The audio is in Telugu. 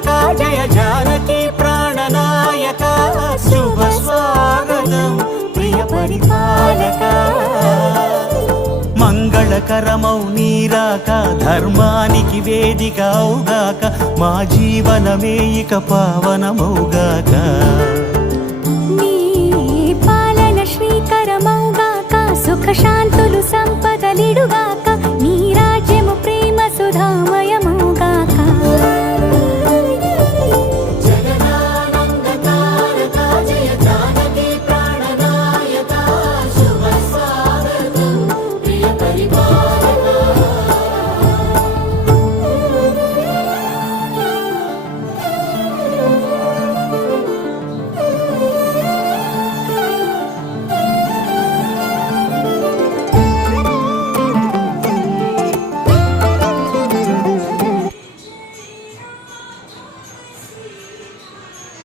రక్షక జయ జానకి ప్రాణనాయక శుభ స్వాగతం ప్రియ పరిపాలక మంగళకరమౌ నీరాక ధర్మానికి వేదిక అవుగాక మా జీవనమే ఇక పావనమౌగాక నీ పాలన శ్రీకరమౌగాక సుఖ శాంతులు సంపదలిడుగా